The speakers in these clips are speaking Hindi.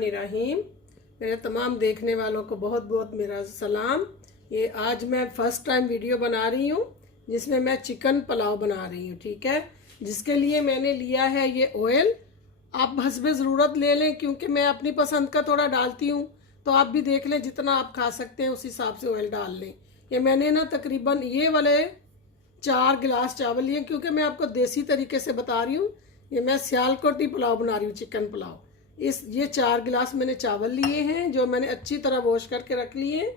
बिस्मिल्लाहिर्रहमानिर्रहीम। मेरे तमाम देखने वालों को बहुत बहुत मेरा सलाम। ये आज मैं फ़र्स्ट टाइम वीडियो बना रही हूँ जिसमें मैं चिकन पुलाव बना रही हूँ, ठीक है। जिसके लिए मैंने लिया है ये ऑयल। आप हस्बे ज़रूरत ले लें क्योंकि मैं अपनी पसंद का थोड़ा डालती हूँ, तो आप भी देख लें जितना आप खा सकते हैं उस हिसाब से ऑयल डाल लें। ये मैंने ना तकरीबन ये वाले 4 गिलास चावल लिए क्योंकि मैं आपको देसी तरीके से बता रही हूँ। ये मैं सियालकोटी पुलाव बना रही हूँ, चिकन पुलाव। ये 4 गिलास मैंने चावल लिए हैं जो मैंने अच्छी तरह वॉश करके रख लिए हैं।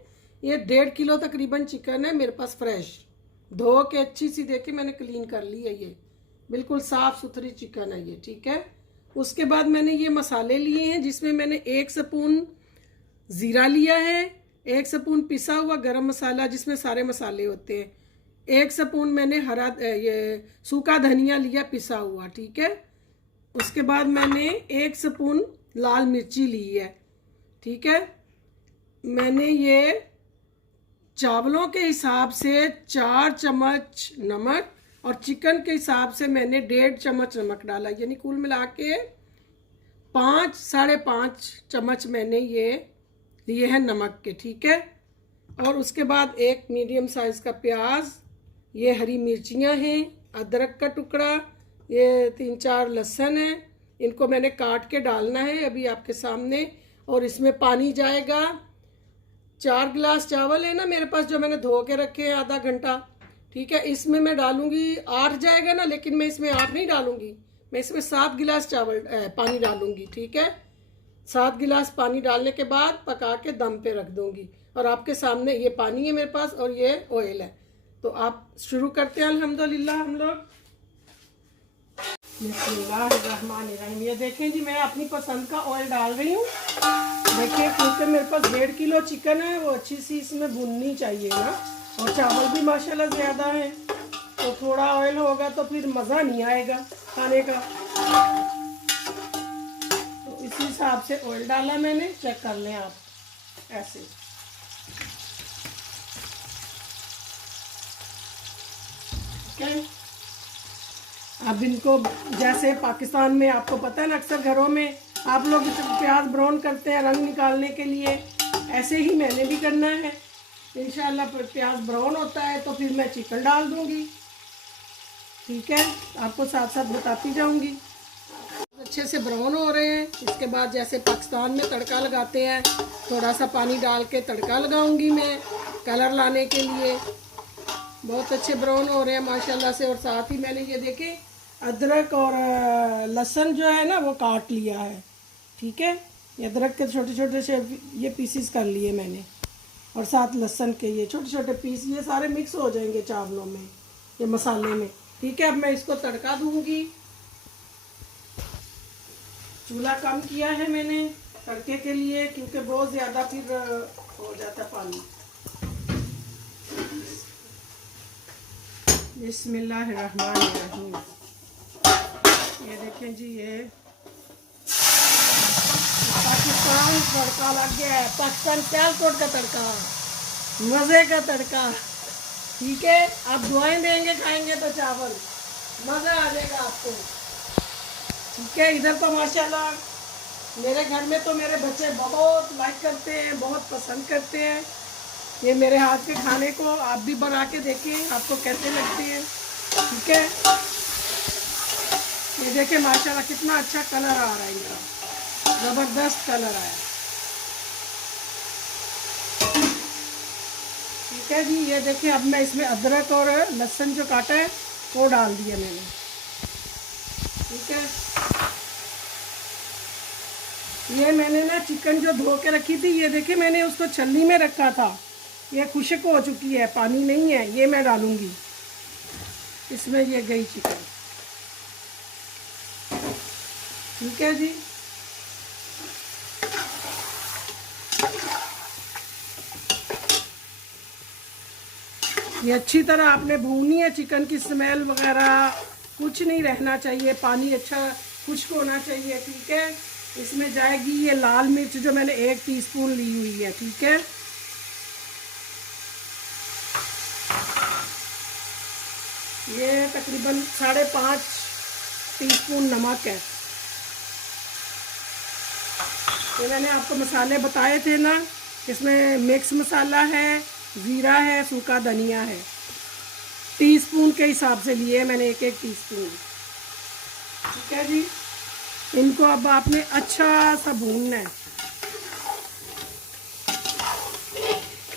ये 1.5 किलो तकरीबन चिकन है मेरे पास, फ्रेश धो के अच्छी सी देके मैंने क्लीन कर ली है। ये बिल्कुल साफ़ सुथरी चिकन है ये, ठीक है। उसके बाद मैंने ये मसाले लिए हैं जिसमें मैंने 1 स्पून ज़ीरा लिया है, 1 स्पून पिसा हुआ गरम मसाला जिसमें सारे मसाले होते हैं, 1 स्पून मैंने ये सूखा धनिया लिया पिसा हुआ, ठीक है। उसके बाद मैंने 1 स्पून लाल मिर्ची ली है, ठीक है। मैंने ये चावलों के हिसाब से 4 चम्मच नमक और चिकन के हिसाब से मैंने 1.5 चम्मच नमक डाला, यानी कुल मिला के 5-5.5 चम्मच मैंने ये लिए हैं नमक के, ठीक है। और उसके बाद एक मीडियम साइज़ का प्याज, ये हरी मिर्चियाँ हैं, अदरक का टुकड़ा, ये 3-4 लहसुन है, इनको मैंने काट के डालना है अभी आपके सामने। और इसमें पानी जाएगा। 4 गिलास चावल है ना मेरे पास जो मैंने धो के रखे हैं आधा घंटा, ठीक है। इसमें मैं डालूंगी 8 जाएगा ना, लेकिन मैं इसमें 8 नहीं डालूंगी, मैं इसमें 7 गिलास पानी डालूंगी, ठीक है। 7 गिलास पानी डालने के बाद पका के दम पे रख दूंगी। और आपके सामने ये पानी है मेरे पास और ये ऑयल है, तो आप शुरू करते हैं अल्हम्दुलिल्लाह हम लोग। बिस्मिल्लाहिर्रहमानिर्रहीम। ये देखें जी, मैं अपनी पसंद का ऑयल डाल रही हूँ। देखिए क्योंकि मेरे पास 1.5 किलो चिकन है, वो अच्छी सी इसमें भुननी चाहिए ना, और चावल भी माशाल्लाह ज़्यादा है, तो थोड़ा ऑयल होगा तो फिर मज़ा नहीं आएगा खाने का। तो इसी हिसाब से ऑयल डाला मैंने, चेक कर लें आप ऐसे। ठीक है। अब इनको जैसे पाकिस्तान में आपको पता है ना, अक्सर घरों में आप लोग प्याज ब्राउन करते हैं रंग निकालने के लिए, ऐसे ही मैंने भी करना है इंशाल्लाह। प्याज ब्राउन होता है तो फिर मैं चिकन डाल दूंगी, ठीक है। आपको साथ साथ बताती जाऊंगी। अच्छे से ब्राउन हो रहे हैं। इसके बाद जैसे पाकिस्तान में तड़का लगाते हैं, थोड़ा सा पानी डाल के तड़का लगाऊंगी मैं कलर लाने के लिए। बहुत अच्छे ब्राउन हो रहे हैं माशाल्लाह से। और साथ ही मैंने ये देखे अदरक और लहसुन जो है ना वो काट लिया है, ठीक है। ये अदरक के छोटे छोटे से ये पीसीस कर लिए मैंने, और साथ लहसुन के ये छोटे छोटे पीस, ये सारे मिक्स हो जाएंगे चावलों में, ये मसाले में, ठीक है। अब मैं इसको तड़का दूंगी। चूल्हा कम किया है मैंने तड़के के लिए क्योंकि बहुत ज़्यादा फिर हो जाता पानी। बिस्मिल्लाहिर्रहमानिर्रहीम। ये देखें जी, ये पाकिस्तान तड़का लग गया है, पाकिस्तान सियालकोट का तड़का, मज़े का तड़का, ठीक है। आप दुआएं देंगे खाएंगे तो चावल मज़ा आ जाएगा आपको, ठीक है। इधर तो माशाल्लाह मेरे घर में तो मेरे बच्चे बहुत लाइक करते हैं, बहुत पसंद करते हैं ये मेरे हाथ के खाने को। आप भी बना के देखें आपको कैसे लगते हैं, ठीक है। ये देखें माशाल्लाह कितना अच्छा कलर आ रहा है इनका, ज़बरदस्त कलर आया, ठीक है जी। ये देखें अब मैं इसमें अदरक और लहसुन जो काटा है वो डाल दिया मैंने, ठीक है। ये मैंने ना चिकन जो धो के रखी थी, ये देखें मैंने उसको छलनी में रखा था, ये खुश्क हो चुकी है, पानी नहीं है। ये मैं डालूंगी इसमें, ये गई चिकन, ठीक है जी। ये अच्छी तरह आपने भूननी है, चिकन की स्मेल वगैरह कुछ नहीं रहना चाहिए, पानी अच्छा खुश्क होना चाहिए, ठीक है। इसमें जाएगी ये लाल मिर्च जो मैंने 1 टीस्पून ली हुई है, ठीक है। ये तकरीबन 5.5 टीस्पून नमक है, ये मैंने आपको मसाले बताए थे ना, इसमें मिक्स मसाला है, ज़ीरा है, सूखा धनिया है। टीस्पून के हिसाब से लिए मैंने, एक एक टीस्पून। ठीक है जी। इनको अब आपने अच्छा सा भूनना है।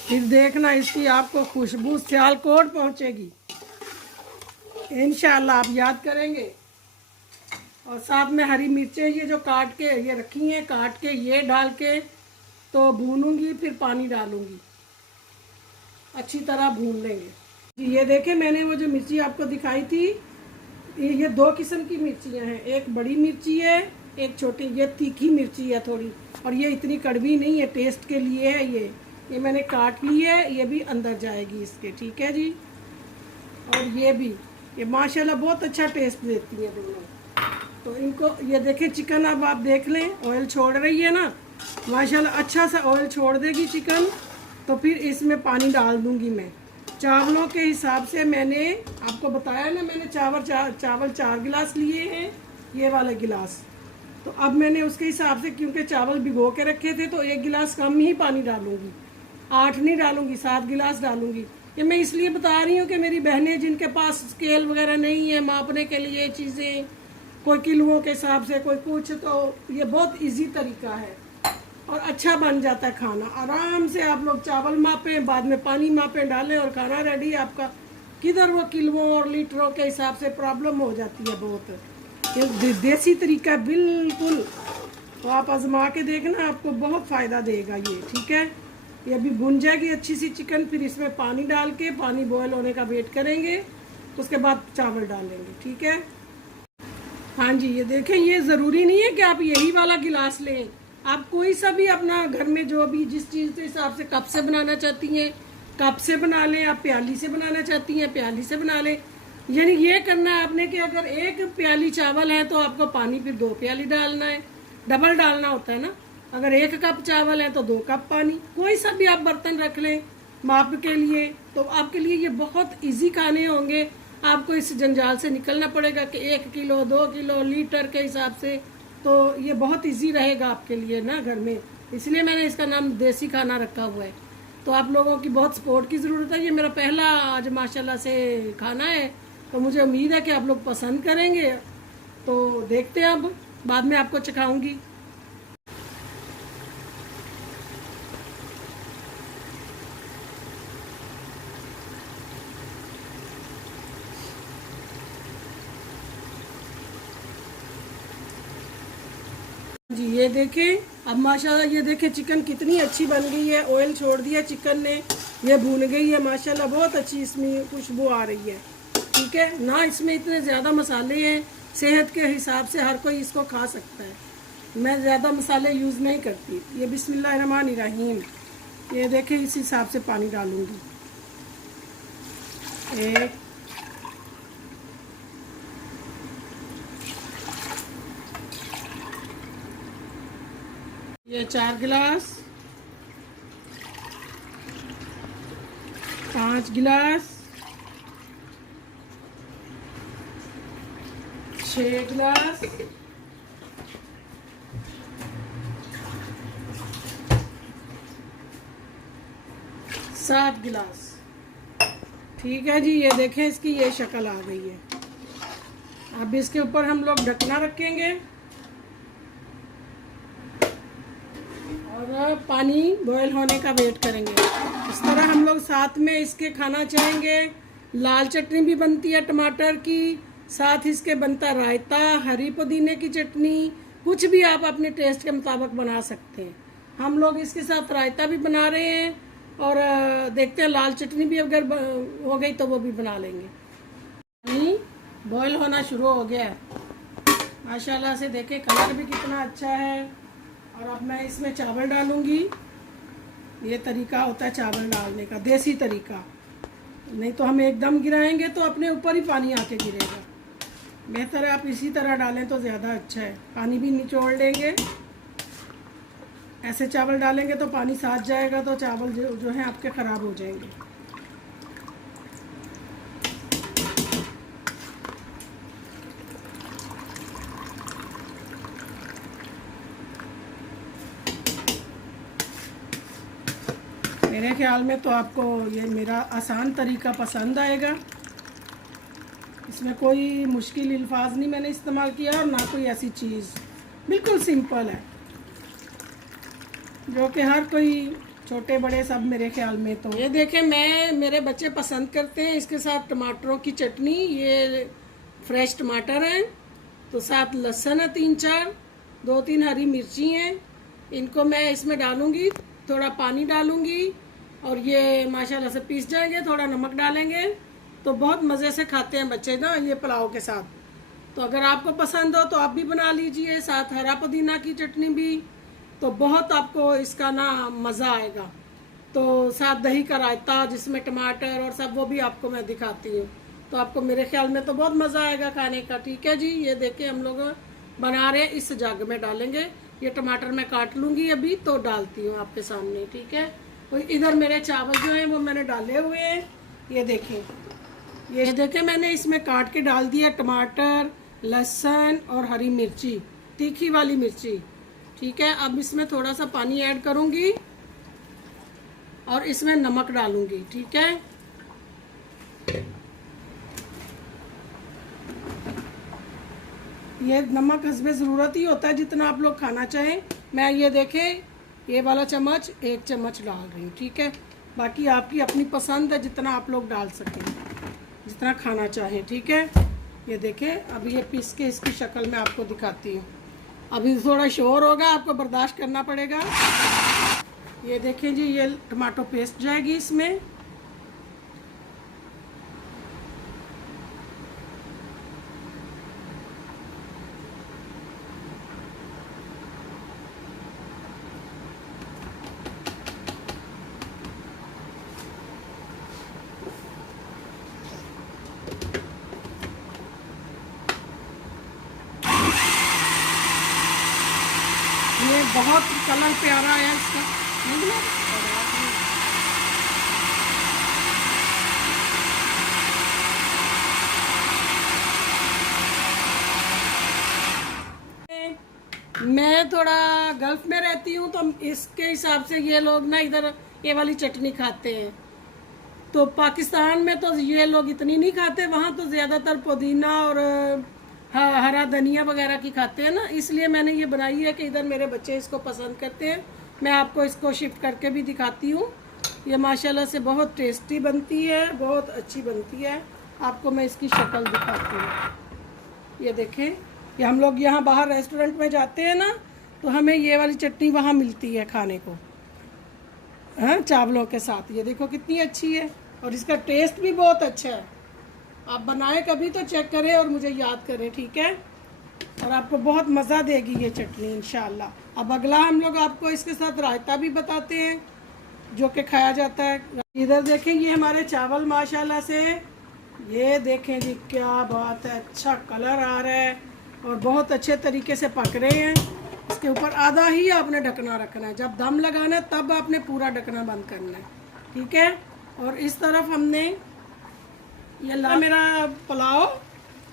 फिर देखना इसकी आपको खुशबू सियालकोट पहुंचेगी इंशाल्लाह, आप याद करेंगे। और साथ में हरी मिर्चें ये जो काट के ये रखी हैं, काट के ये डाल के तो भूनूंगी, फिर पानी डालूंगी, अच्छी तरह भून लेंगे जी। ये देखें, मैंने वो जो मिर्ची आपको दिखाई थी, ये दो किस्म की मिर्चियाँ हैं। एक बड़ी मिर्ची है, एक छोटी। ये तीखी मिर्ची है थोड़ी, और ये इतनी कड़वी नहीं है, टेस्ट के लिए है। ये मैंने काट ली है, ये भी अंदर जाएगी इसके। ठीक है जी। और ये माशाल्लाह बहुत अच्छा टेस्ट देती है दोनों। तो इनको ये देखें, चिकन अब आप देख लें, ऑयल छोड़ रही है ना माशाल्लाह, अच्छा सा ऑयल छोड़ देगी चिकन। तो फिर इसमें पानी डाल दूंगी मैं चावलों के हिसाब से। मैंने आपको बताया ना, मैंने चावल 4 गिलास लिए हैं, ये वाले गिलास। तो अब मैंने उसके हिसाब से, क्योंकि चावल भिगो के रखे थे, तो 1 गिलास कम ही पानी डालूंगी, 8 नहीं डालूंगी, 7 गिलास डालूंगी। ये मैं इसलिए बता रही हूँ कि मेरी बहनें जिनके पास स्केल वगैरह नहीं है मापने के लिए चीज़ें, कोई किलोओं के हिसाब से, कोई कुछ, तो ये बहुत इजी तरीका है और अच्छा बन जाता है खाना। आराम से आप लोग चावल मापें, बाद में पानी मापें, डालें और खाना रेडी आपका। किधर वो किलोओं और लीटरों के हिसाब से प्रॉब्लम हो जाती है बहुत। ये देसी तरीका बिल्कुल, तो आप आजमा के देखना, आपको बहुत फ़ायदा देगा ये। ठीक है। ये अभी भुन जाएगी अच्छी सी चिकन, फिर इसमें पानी डाल के, पानी बॉयल होने का वेट करेंगे, उसके बाद चावल डालेंगे। ठीक है। हाँ जी, ये देखें, ये ज़रूरी नहीं है कि आप यही वाला गिलास लें। आप कोई सा भी अपना घर में जो भी जिस चीज़ के हिसाब से कप से बनाना चाहती हैं कप से बना लें, आप प्याली से बनाना चाहती हैं प्याली से बना लें। यानी ये करना है आपने कि अगर 1 प्याली चावल है तो आपको पानी फिर 2 प्याली डालना है, डबल डालना होता है ना। अगर 1 कप चावल है तो 2 कप पानी। कोई सा भी आप बर्तन रख लें माप के लिए, तो आपके लिए ये बहुत इजी खाने होंगे। आपको इस जंजाल से निकलना पड़ेगा कि 1 किलो 2 किलो लीटर के हिसाब से, तो ये बहुत इजी रहेगा आपके लिए ना घर में। इसलिए मैंने इसका नाम देसी खाना रखा हुआ है। तो आप लोगों की बहुत सपोर्ट की ज़रूरत है। ये मेरा पहला आज माशाल्लाह से खाना है, तो मुझे उम्मीद है कि आप लोग पसंद करेंगे। तो देखते हैं, अब बाद में आपको चखाऊंगी। जी ये देखें, अब माशाल्लाह ये देखें चिकन कितनी अच्छी बन गई है। ऑयल छोड़ दिया चिकन ने, ये भून गई है माशाल्लाह, बहुत अच्छी इसमें खुशबू आ रही है। ठीक है ना। इसमें इतने ज़्यादा मसाले हैं, सेहत के हिसाब से हर कोई इसको खा सकता है। मैं ज़्यादा मसाले यूज़ नहीं करती। ये बिस्मिल्लाहिर्रहमानिर्रहीम, ये देखें, इस हिसाब से पानी डालूंगी। 1 ये 4 गिलास, 5 गिलास, 6 गिलास, 7 गिलास। ठीक है जी। ये देखें, इसकी ये शक्ल आ गई है। अब इसके ऊपर हम लोग ढकना रखेंगे और पानी बॉयल होने का वेट करेंगे। इस तरह हम लोग साथ में इसके खाना चाहेंगे। लाल चटनी भी बनती है टमाटर की, साथ इसके बनता रायता, हरी पुदीने की चटनी, कुछ भी आप अपने टेस्ट के मुताबिक बना सकते हैं। हम लोग इसके साथ रायता भी बना रहे हैं, और देखते हैं लाल चटनी भी अगर हो गई तो वो भी बना लेंगे। पानी बॉयल होना शुरू हो गया माशाल्लाह से। देखें कलर भी कितना अच्छा है। और अब मैं इसमें चावल डालूंगी। ये तरीका होता है चावल डालने का, देसी तरीका। नहीं तो हम एकदम गिराएंगे तो अपने ऊपर ही पानी आके गिरेगा। बेहतर है आप इसी तरह डालें तो ज़्यादा अच्छा है। पानी भी निचोड़ लेंगे। ऐसे चावल डालेंगे तो पानी साथ जाएगा, तो चावल जो है आपके ख़राब हो जाएंगे। मेरे ख्याल में तो आपको ये मेरा आसान तरीका पसंद आएगा। इसमें कोई मुश्किल अल्फाज नहीं मैंने इस्तेमाल किया और ना कोई ऐसी चीज़, बिल्कुल सिंपल है जो कि हर कोई छोटे बड़े सब मेरे ख्याल में। तो ये देखें, मेरे बच्चे पसंद करते हैं इसके साथ टमाटरों की चटनी। ये फ्रेश टमाटर हैं, तो साथ लहसुन है 3-4, 2-3 हरी मिर्ची हैं। इनको मैं इसमें डालूंगी, थोड़ा पानी डालूंगी और ये माशाल्लाह से पीस जाएंगे। थोड़ा नमक डालेंगे तो बहुत मज़े से खाते हैं बच्चे ना ये पुलाव के साथ। तो अगर आपको पसंद हो तो आप भी बना लीजिए, साथ हरा पुदीना की चटनी भी, तो बहुत आपको इसका ना मज़ा आएगा। तो साथ दही का रायता जिसमें टमाटर और सब, वो भी आपको मैं दिखाती हूँ। तो आपको मेरे ख्याल में तो बहुत मज़ा आएगा खाने का। ठीक है जी, ये देखिए हम लोग बना रहे हैं, इस जग में डालेंगे। ये टमाटर मैं काट लूँगी अभी तो डालती हूँ आपके सामने। ठीक है, तो इधर मेरे चावल जो हैं वो मैंने डाले हुए हैं। ये देखें मैंने इसमें काट के डाल दिया टमाटर, लहसुन और हरी मिर्ची, तीखी वाली मिर्ची। ठीक है, अब इसमें थोड़ा सा पानी ऐड करूँगी और इसमें नमक डालूँगी। ठीक है, ये नमक हस्बे ज़रूरत ही होता है जितना आप लोग खाना चाहें। मैं ये देखें, ये वाला चम्मच 1 चम्मच डाल रही हूँ। ठीक है, बाकी आपकी अपनी पसंद है, जितना आप लोग डाल सकें, जितना खाना चाहें। ठीक है, ये देखें अब ये पीस के इसकी शक्ल में आपको दिखाती हूँ। अभी थोड़ा शोर होगा, आपको बर्दाश्त करना पड़ेगा। ये देखें जी, ये टमाटो पेस्ट जाएगी इसमें। ये बहुत कलर प्यारा है इसका, मैं थोड़ा गल्फ में रहती हूँ तो इसके हिसाब से ये लोग ना इधर ये वाली चटनी खाते हैं। तो पाकिस्तान में तो ये लोग इतनी नहीं खाते, वहाँ तो ज़्यादातर पुदीना और हरा धनिया वगैरह की खाते हैं ना, इसलिए मैंने ये बनाई है कि इधर मेरे बच्चे इसको पसंद करते हैं। मैं आपको इसको शिफ्ट करके भी दिखाती हूँ। ये माशाल्लाह से बहुत टेस्टी बनती है, बहुत अच्छी बनती है। आपको मैं इसकी शक्ल दिखाती हूँ। ये देखें, ये हम लोग यहाँ बाहर रेस्टोरेंट में जाते हैं ना, तो हमें ये वाली चटनी वहाँ मिलती है खाने को, हाँ, चावलों के साथ। ये देखो कितनी अच्छी है और इसका टेस्ट भी बहुत अच्छा है। आप बनाएं कभी तो चेक करें और मुझे याद करें। ठीक है, और आपको बहुत मज़ा देगी ये चटनी इंशाल्लाह। अब अगला हम लोग आपको इसके साथ रायता भी बताते हैं जो कि खाया जाता है। इधर देखें, ये हमारे चावल माशाल्लाह से, ये देखें जी क्या बात है, अच्छा कलर आ रहा है और बहुत अच्छे तरीके से पक रहे हैं। इसके ऊपर आधा ही आपने ढकना रखना है, जब दम लगाना है तब आपने पूरा ढकना बंद करना है। ठीक है, और इस तरफ हमने ये मेरा पुलाव,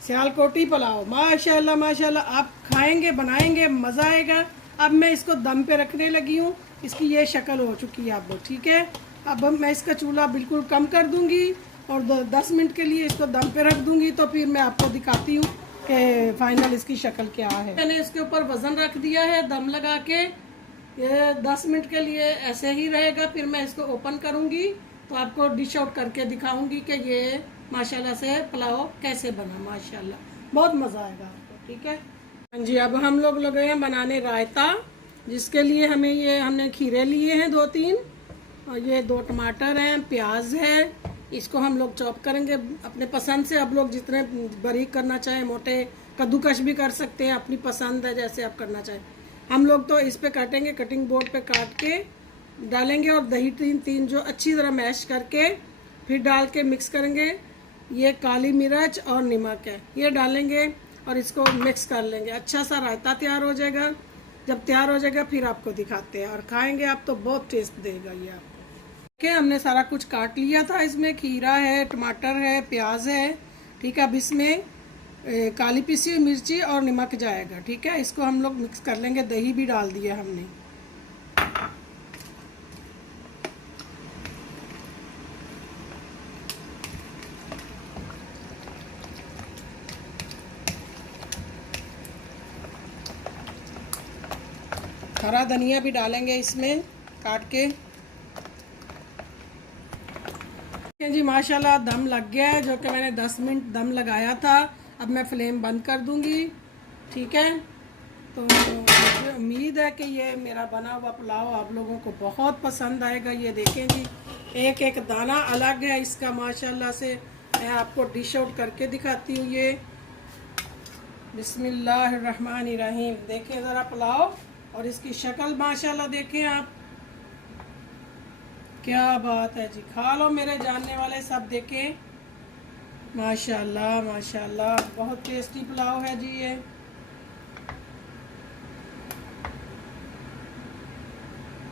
सियालकोटी पुलाव, माशाल्लाह माशाल्लाह, आप खाएंगे बनाएंगे मज़ा आएगा। अब मैं इसको दम पे रखने लगी हूँ, इसकी ये शक्ल हो चुकी है आप लोग। ठीक है, अब मैं इसका चूल्हा बिल्कुल कम कर दूँगी और 10 मिनट के लिए इसको दम पे रख दूँगी, तो फिर मैं आपको दिखाती हूँ कि फाइनल इसकी शक्ल क्या है। मैंने इसके ऊपर वज़न रख दिया है दम लगा के, ये 10 मिनट के लिए ऐसे ही रहेगा। फिर मैं इसको ओपन करूँगी तो आपको डिश आउट करके दिखाऊँगी कि ये माशाल्लाह से पुलाव कैसे बना। माशाल्लाह बहुत मज़ा आएगा आपको। ठीक है, हाँ जी, अब हम लोग लगे हैं बनाने रायता, जिसके लिए हमने खीरे लिए हैं 2-3 और ये 2 टमाटर हैं, प्याज है। इसको हम लोग चॉप करेंगे अपने पसंद से। अब लोग जितने बारीक करना चाहें, मोटे कद्दूकश भी कर सकते हैं, अपनी पसंद है जैसे आप करना चाहें। हम लोग तो इस पे काटेंगे, कटिंग बोर्ड पे काट के डालेंगे और दही 3 जो अच्छी तरह मैश करके फिर डाल के मिक्स करेंगे। ये काली मिर्च और नमक है, ये डालेंगे और इसको मिक्स कर लेंगे। अच्छा सा रायता तैयार हो जाएगा। जब तैयार हो जाएगा फिर आपको दिखाते हैं और खाएंगे आप तो बहुत टेस्ट देगा ये आपको। ठीक है, हमने सारा कुछ काट लिया था। इसमें खीरा है, टमाटर है, प्याज है। ठीक है, अब इसमें काली पिसी हुई मिर्ची और नमक जाएगा। ठीक है, इसको हम लोग मिक्स कर लेंगे। दही भी डाल दिया हमने। हरा धनिया भी डालेंगे इसमें काट के। जी माशाल्लाह दम लग गया है, जो कि मैंने 10 मिनट दम लगाया था। अब मैं फ्लेम बंद कर दूंगी, ठीक है। तो मुझे उम्मीद है कि ये मेरा बना हुआ पुलाव आप लोगों को बहुत पसंद आएगा। ये देखें जी, एक एक दाना अलग है इसका माशाल्लाह से। मैं आपको डिश आउट करके दिखाती हूँ। ये बिस्मिल्लाहिर्रहमानिर्रहीम, देखें ज़रा पुलाव और इसकी शक्ल माशाल्लाह देखें आप, क्या बात है जी। खा लो मेरे जानने वाले सब, देखें माशाल्लाह माशाल्लाह, बहुत टेस्टी पुलाव है जी ये।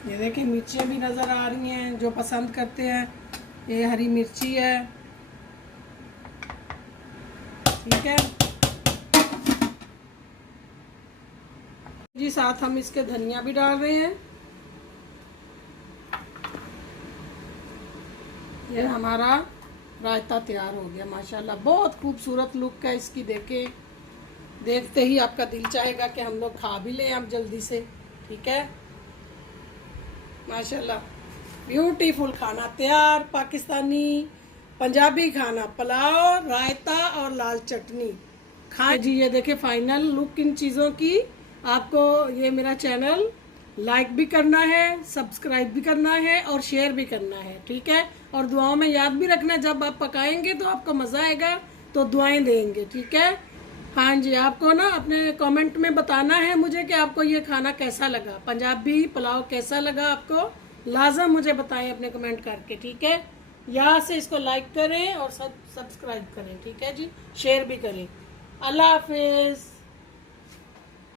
ये देखिए मिर्चियाँ भी नज़र आ रही हैं, जो पसंद करते हैं। ये हरी मिर्ची है, ठीक है जी। साथ हम इसके धनिया भी डाल रहे हैं। ये हमारा रायता तैयार हो गया माशाल्लाह। बहुत खूबसूरत लुक है इसकी, देखे देखते ही आपका दिल चाहेगा कि हम लोग खा भी लें अब जल्दी से, ठीक है माशाल्लाह। ब्यूटीफुल खाना तैयार, पाकिस्तानी पंजाबी खाना, पुलाव, रायता और लाल चटनी खाएं जी। ये देखे फाइनल लुक इन चीज़ों की। आपको ये मेरा चैनल लाइक भी करना है, सब्सक्राइब भी करना है और शेयर भी करना है, ठीक है। और दुआओं में याद भी रखना, जब आप पकाएंगे तो आपको मज़ा आएगा तो दुआएं देंगे, ठीक है। हाँ जी, आपको ना अपने कमेंट में बताना है मुझे कि आपको ये खाना कैसा लगा, पंजाबी पुलाव कैसा लगा आपको। लाजम मुझे बताएं अपने कमेंट करके, ठीक है। यहाँ से इसको लाइक करें और सब्सक्राइब करें, ठीक है जी। शेयर भी करें। अल्लाह हाफिज़।